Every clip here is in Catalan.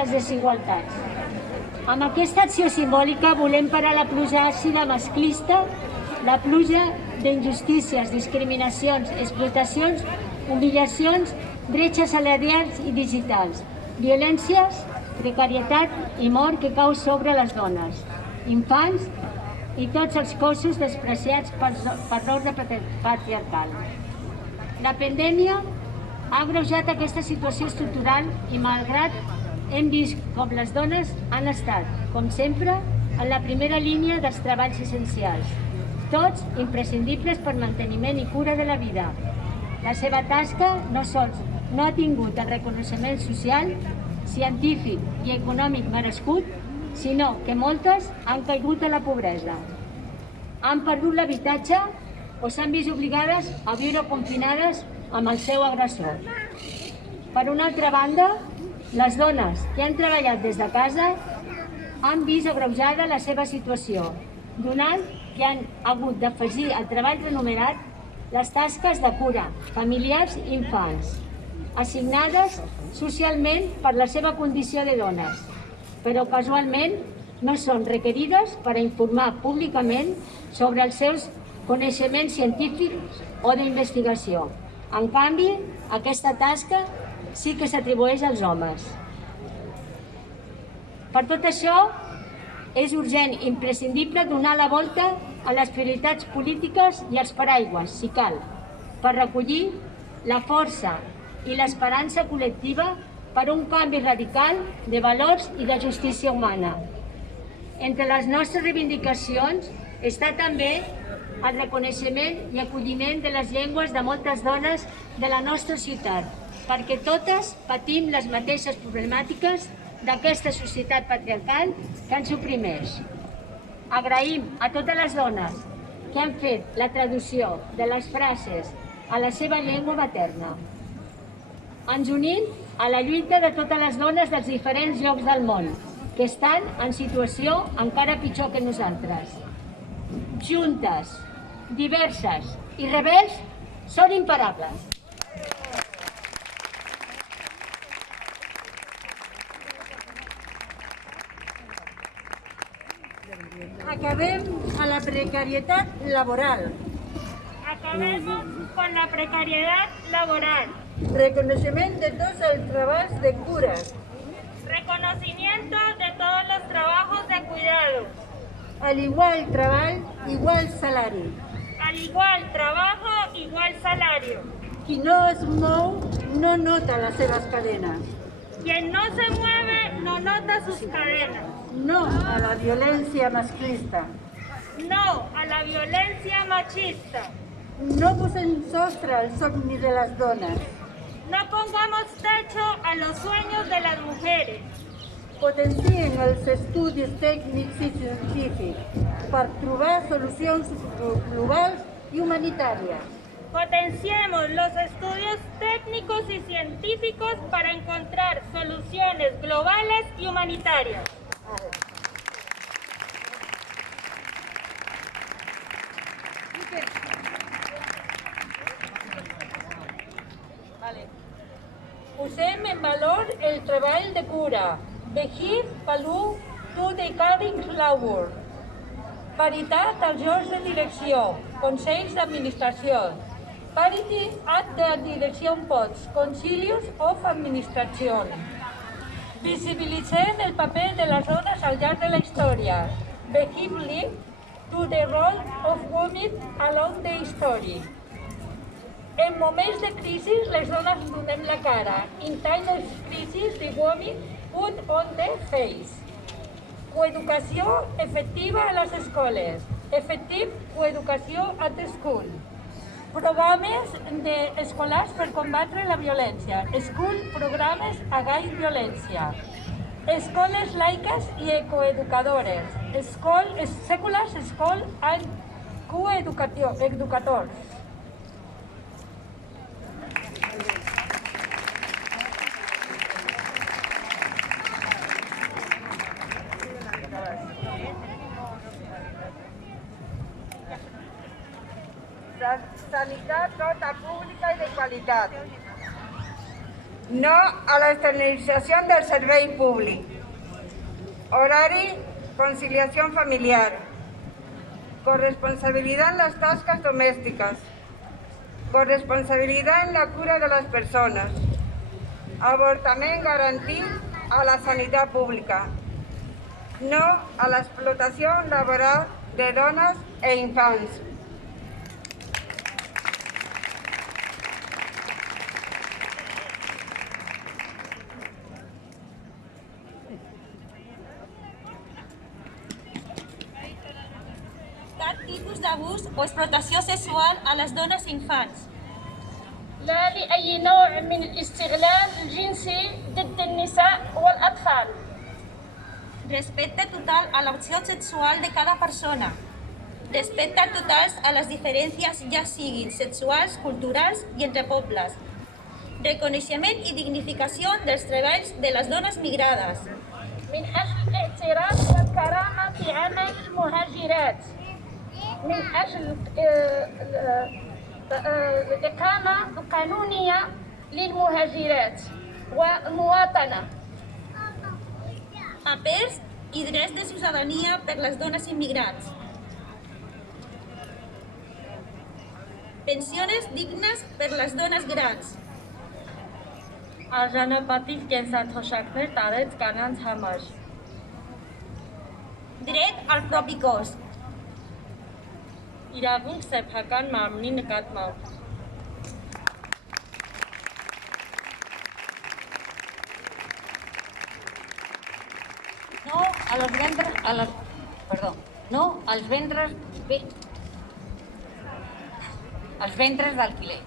les desigualtats. Amb aquesta acció simbòlica volem parar la pluja àcida masclista, la pluja d'injustícies, discriminacions, explotacions, humiliacions, bretxes salarials i digitals, violències, precarietat i mort que cau sobre les dones, infants i tots els cossos despreciats per l'ordre patriarcal. La pandèmia ha agreujat aquesta situació estructural i malgrat hem vist com les dones han estat, com sempre, en la primera línia dels treballs essencials, tots imprescindibles per manteniment i cura de la vida. La seva tasca no sols no ha tingut el reconeixement social, científic i econòmic merescut, sinó que moltes han caigut a la pobresa. Han perdut l'habitatge o s'han vist obligades a viure confinades amb el seu agressor. Per una altra banda, les dones que han treballat des de casa han vist agreujada la seva situació, donant que han hagut d'afegir al treball remunerat les tasques de cura, familiars i infants, assignades socialment per la seva condició de dones, però casualment no són requerides per a informar públicament sobre els seus coneixements científics o d'investigació. En canvi, aquesta tasca sí que s'atribueix als homes. Per tot això, és urgent i imprescindible donar la volta a les prioritats polítiques i als paraigües, si cal, per recollir la força i l'esperança col·lectiva per un canvi radical de valors i de justícia humana. Entre les nostres reivindicacions està també el reconeixement i acolliment de les llengües de moltes dones de la nostra ciutat, perquè totes patim les mateixes problemàtiques d'aquesta societat patriarcal que ens oprimeix. Agraïm a totes les dones que han fet la traducció de les frases a la seva llengua materna. Ens unim a la lluita de totes les dones dels diferents llocs del món que estan en situació encara pitjor que nosaltres. Juntes, diverses i rebels són imparables. Acabem a la precarietat laboral. Acabemos con la precariedad laboral. Reconeixement de tots els treballs de cura. Reconocimiento de todos los trabajos de cuidado. Al igual treball, igual salari. Al igual trabajo, igual salario. Qui no es mou no nota les seves cadenes. Quien no se mueve no nota sus cadenas. No a la violència masclista. No a la violencia machista. No posem sostre al somni de les dones. No pongamos techo a los sueños de las mujeres. Potencien els estudis tècnics i científics per trobar solucions globals i humanitàries. Potenciemos los estudios técnicos y científicos para encontrar soluciones globales y humanitarias. Posem en valor el treball de cura. Behir Palu to the caring labor. Paritat als llocs de direcció, consells d'administració. Parity at the direction boards, concilios of administración. Visibilitzem el paper de les dones al llarg de la història. Behir link to the role of women along the history. En moments de crisi, les dones donem la cara. In times of crisis, the women put on the face. Coeducació efectiva a les escoles. Effective coeducació at the school. Programes escolars per combatre la violència. School programes against violència. Escoles laiques i ecoeducadores. Seculars school and coeducators. Sanitat tota pública i de qualitat. No a l'externalització del servei públic. Horari, conciliación familiar. Corresponsabilidad en las tascas domésticas. Corresponsabilidad en la cura de les persones. Avortament garantit a la sanitat pública. No a l'explotació laboral de dones e infants. Cap tipus d'abús o explotació sexual a les dones i infants. لا لأي نوع من الاستغلال الجنسي ضد النساء والأطفال. Respecte total a l'opció sexual de cada persona. Respecte totals a les diferències, ja siguin sexuals, culturals i entre pobles. Reconeixement i dignificació dels treballs de les dones migrades. من أجل الاعتراف والكرامة في عمل المهاجرات. من أجل الإقامة القانونية للمهاجرات والمواطنة. Papers i drets de ciutadania per les dones immigrants. Pensiones dignes per les dones grans. Արժանապատիվ կենսաթոշակներ տարեց կանանց համար։ Dret al propi cos. Իրավունք սեփական մարմնի նկատմամբ։ No a los ventres, no als ventres d'alquiler.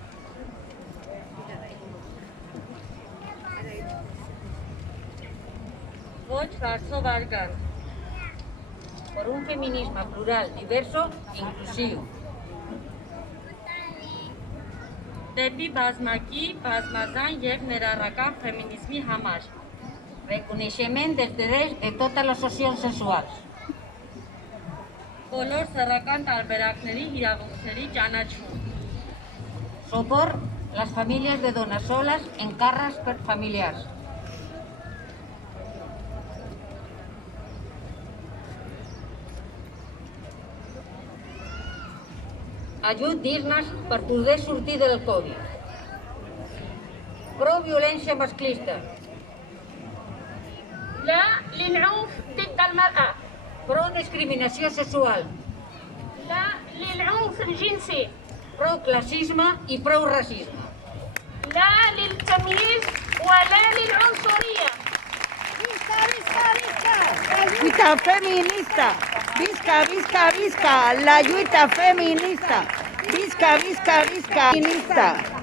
Ոչ վարձովարգան։ Por un feminismo plural, diverso e inclusivo. Դեպի բազմակի, բազմազան և ներառական ֆեմինիզմի համար։ Reconeixement dels drets de totes les opcions sexuals. Բոլոր սեռական տարբերակների իրավունքների ճանաչում։ Suport les famílies de dones soles en càrrecs familiars. Ajut dignes per poder sortir del Covid. Prou violència masclista. لا للعنف ضد المرأة. Prou discriminació sexual. لا للعنف الجنسي. Prou classisme i prou racisme. لا للتمييز ولا للعنصرية. ¡Visca, visca, visca! La lluita feminista! ¡Visca, visca, visca! La lluita feminista! ¡Visca, visca, visca! Feminista!